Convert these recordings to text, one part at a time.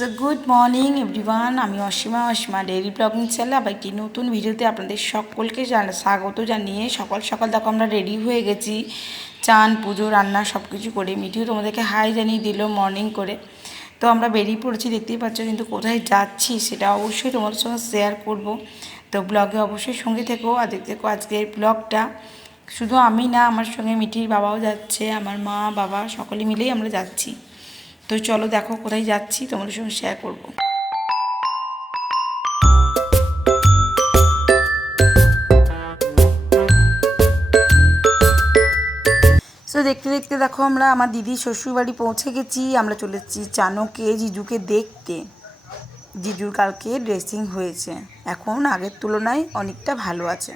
So good morning everyone, আমি Asima daily blogging চ্যানেলে আবার একটি নতুন ভিডিওতে আপনাদের সকলকে স্বাগত জানিয়ে সকাল সকাল দেখো আমরা রেডি হয়ে গেছি। চান পুজো রান্না সব কিছু করে মিঠিও তোমাদেরকে হাই জানিয়ে দিল মর্নিং করে। তো আমরা বেরিয়ে পড়েছি, দেখতেই পাচ্ছ, কিন্তু কোথায় যাচ্ছি সেটা অবশ্যই তোমাদের সঙ্গে শেয়ার করব। তো ব্লগে অবশ্যই সঙ্গে থেকো আর দেখতে থেকো আজকের ব্লগটা। শুধু আমি না, আমার সঙ্গে মিঠির বাবাও যাচ্ছে, আমার মা বাবা সকলে মিলেই আমরা যাচ্ছি। তো চলো দেখো কোথায় যাচ্ছি, তোমাদের সঙ্গে শেয়ার করব। সো দেখতে দেখতে দেখো আমরা আমার দিদির শ্বশুরবাড়ি পৌঁছে গেছি। আমরা চলে এসেছি চানকে জিজুকে দেখতে। জিজুর কালকে ড্রেসিং হয়েছে, এখন আগের তুলনায় অনেকটা ভালো আছে,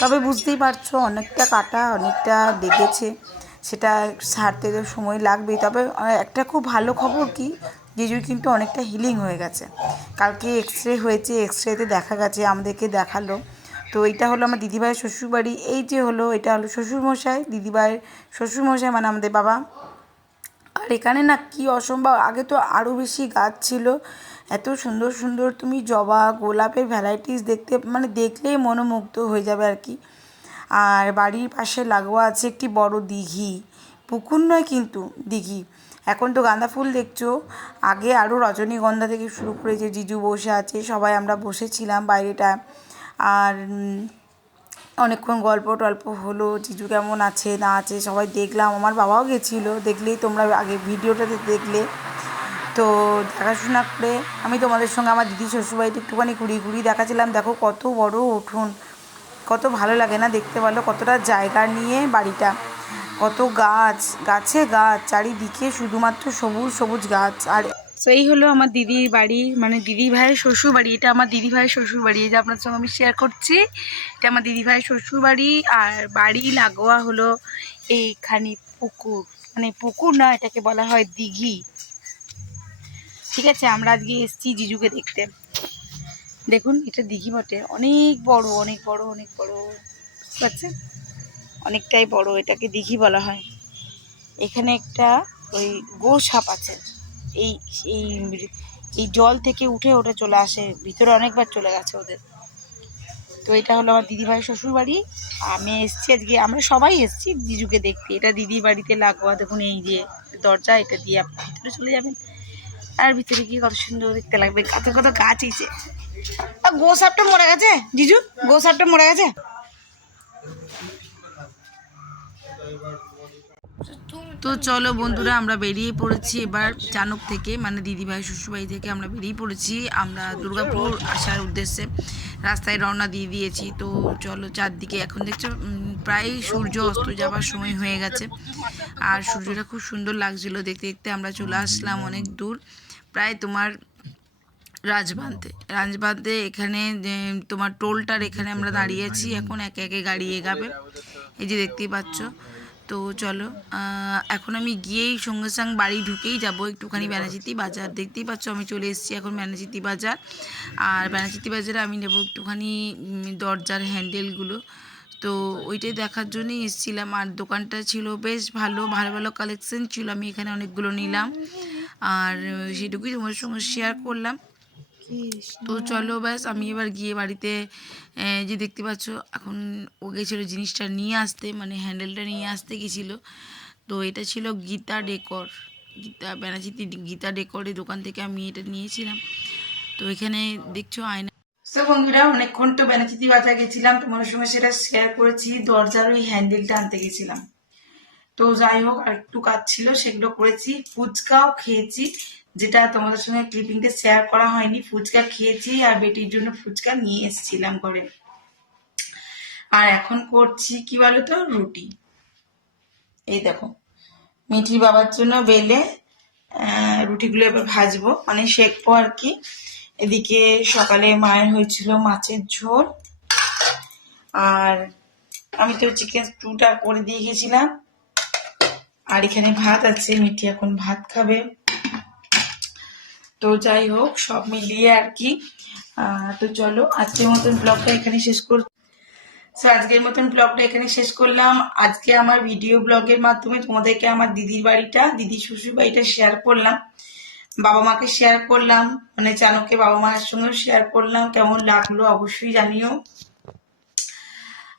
তবে বুঝতেই পারছো অনেকটা কাটা, অনেকটা লেগেছে, সেটা সারতে সময় লাগবে। তবে একটা খুব ভালো খবর কি, জিজুর কিন্তু অনেকটা হিলিং হয়ে গেছে। কালকে এক্সরে হয়েছে, এক্সরেতে দেখা গেছে, আমাদেরকে দেখালো। তো এটা হলো আমার দিদিভাইয়ের শ্বশুরবাড়ি। এই যে হলো, এটা হলো শ্বশুরমশাই, দিদিভাইয়ের শ্বশুরমশাই মানে আমাদের বাবা। আর এখানে না কি অসম্ভব, আগে তো আরও বেশি গাছ ছিল, এত সুন্দর সুন্দর তুমি জবা গোলাপের ভ্যারাইটিস দেখতে, মানে দেখলেই মনোমুগ্ধ হয়ে যাবে আর কি। আর বাড়ির পাশে লাগোয়া আছে একটি বড় দিঘি, পুকুর নয় কিন্তু দিঘি। এখন তো গাঁদা ফুল দেখছো, আগে আরও রজনীগন্ধা থেকে শুরু করে যে জিজু বসে আছে, সবাই আমরা বসেছিলাম বাইরেটা। আর অনেকক্ষণ গল্প টল্প হলো, জিজু কেমন আছে না আছে সবাই দেখলাম, আমার বাবাও গেছিলো, দেখলেই তোমরা আগে ভিডিওটাতে দেখলে। তো দেখাশোনা করে আমি তোমাদের সঙ্গে আমার দিদি শ্বশুরবাড়িতে একটুখানি ঘুরিয়ে দেখাচ্ছিলাম। দেখো কত বড় উঠোন, কত ভালো লাগে না দেখতে, ভালো কতটা জায়গা নিয়ে বাড়িটা, কত গাছ, গাছে গাছ চারিদিকে, শুধুমাত্র সবুজ সবুজ গাছ। আর সেই হলো আমার দিদির বাড়ি, মানে দিদি ভাইয়ের শ্বশুর বাড়ি। এটা আমার দিদি ভাইয়ের শ্বশুর বাড়ি, এই যে আপনার সঙ্গে আমি শেয়ার করছি, এটা আমার দিদি ভাইয়ের শ্বশুর বাড়ি। আর বাড়ি লাগোয়া হলো এইখানি পুকুর, মানে পুকুর না, এটাকে বলা হয় দিঘি। ঠিক আছে, আমরা আজকে এসেছি জিজুকে দেখতে। দেখুন এটা দিঘি বটে, অনেক বড় অনেক বড় অনেক বড়, বুঝতে পারছেন, অনেকটাই বড়, এটাকে দিঘি বলা হয়। এখানে একটা ওই গোসাপ আছে, এই এই এই জল থেকে উঠে ওটা চলে আসে ভিতরে, অনেকবার চলে গেছে ওদের। তো এটা হলো আমার দিদিভাই শ্বশুর বাড়ি। আমি এসেছি আজকে, আমরা সবাই এসেছি জিজুকে দেখতে। এটা দিদির বাড়িতে লাগোয়া, দেখুন এই যে দরজা, এটা দিয়ে আপনি ভিতরে চলে যাবেন। আর ভিতরে গিয়ে কত সুন্দর দেখতে লাগবে, কত কত গাছ হয়েছে। গোসাপটা মরে গেছে জিজু, গোসাপটা মরে গেছে। তো চলো বন্ধুরা, আমরা বেরিয়ে পড়েছি এবার চানক থেকে, মানে দিদিভাই শ্বশুরবাড়ি থেকে আমরা বেরিয়ে পড়েছি। আমরা দুর্গাপুর আসার উদ্দেশ্যে রাস্তায় রওনা দিয়ে দিয়েছি। তো চলো, চারদিকে এখন দেখছো প্রায় সূর্য অস্ত যাবার সময় হয়ে গেছে, আর সূর্যটা খুব সুন্দর লাগছিল দেখতে দেখতে। আমরা চলে আসলাম অনেক দূর, প্রায় তোমার রাজবাঁধে এখানে তোমার টোলটার এখানে আমরা দাঁড়িয়ে আছি। এখন একে একে গাড়ি এগাবে, এই যে দেখতেই পাচ্ছ। তো চলো, এখন আমি গিয়েই সঙ্গে সঙ্গে বাড়ি ঢুকেই যাব একটুখানি ব্যানাচিতি বাজার। দেখতেই পাচ্ছ আমি চলে এসেছি এখন ব্যানাচিতি বাজার। আর ব্যানাচিতি বাজারে আমি নেব একটুখানি দরজার হ্যান্ডেলগুলো, তো ওইটাই দেখার জন্যই এসেছিলাম। আর দোকানটা ছিল বেশ ভালো, ভালো ভালো কালেকশন ছিল, আমি এখানে অনেকগুলো নিলাম, আর সেটুকুই তোমার সঙ্গে শেয়ার করলাম। তো চলো ব্যাস, আমি এবার গিয়ে বাড়িতে, যে দেখতে পাচ্ছ এখন ও গেছিলো জিনিসটা নিয়ে আসতে, মানে হ্যান্ডেলটা নিয়ে আসতে গেছিলো। তো এটা ছিল গীতা ডেকর, ব্যানাচিতি গীতা ডেকরের দোকান থেকে আমি এটা নিয়েছিলাম। তো এখানে দেখছো আয়না। তো বন্ধুরা, অনেকক্ষণ তো ব্যানাচিতি বাজার গেছিলাম, তোমার সঙ্গে সেটা শেয়ার করেছি, দরজার ওই হ্যান্ডেলটা আনতে গেছিলাম। তো যাই হোক, আর একটু কাজ ছিল, সেগুলো করেছি, ফুচকাও খেয়েছি, যেটা তোমাদের সঙ্গে ক্লিপিংটা শেয়ার করা হয়নি। ফুচকা খেয়েছি, আর বেটির জন্য ফুচকা নিয়ে এসেছিলাম ঘরে। আর এখন করছি কি বলতো, রুটি। এই দেখো, মিঠি বাবার জন্য বেলে রুটিগুলো এবার ভাজবো, মানে সেঁকবো আর কি। এদিকে সকালে মায়ের হয়েছিল মাছের ঝোল, আর আমি তো চিকেন স্টুটা করে দিয়ে গেছিলাম। আর এখানে ভাত আছে, মিঠি এখন ভাত খাবে। তো যাই হোক, সব মিলিয়ে আর কি। তো চলো, আজকের মতন ব্লগটা এখানে শেষ করলাম। আজকে আমার ভিডিও ব্লগের মাধ্যমে তোমাদেরকে আমার দিদির শ্বশুর বাড়িটা শেয়ার করলাম। বাবা মাকে শেয়ার করলাম, মানে চানুকে বাবা মায়ের সঙ্গেও শেয়ার করলাম। কেমন লাগলো অবশ্যই জানিও।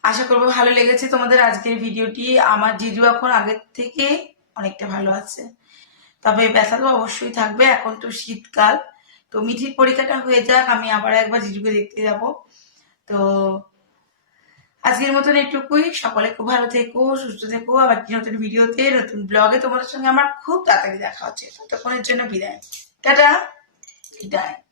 আশা করবো ভালো লেগেছে তোমাদের আজকের ভিডিওটি। আমার জিজু এখন আগের থেকে অনেকটা ভালো আছে, তবে ব্যথা তো অবশ্যই থাকবে। এখন তো শীতকাল, তো মিঠির পরীক্ষাটা হয়ে যাক, আমি আবার একবার জিজুকে দেখতে যাব। তো আজকের মতন এটুকুই। সকলে খুব ভালো থেকো, সুস্থ থেকো। আবার নতুন ভিডিওতে, নতুন ব্লগে তোমাদের সঙ্গে আমার খুব তাড়াতাড়ি দেখা হচ্ছে। ততক্ষণের জন্য বিদায়, টাটা, গুড নাইট।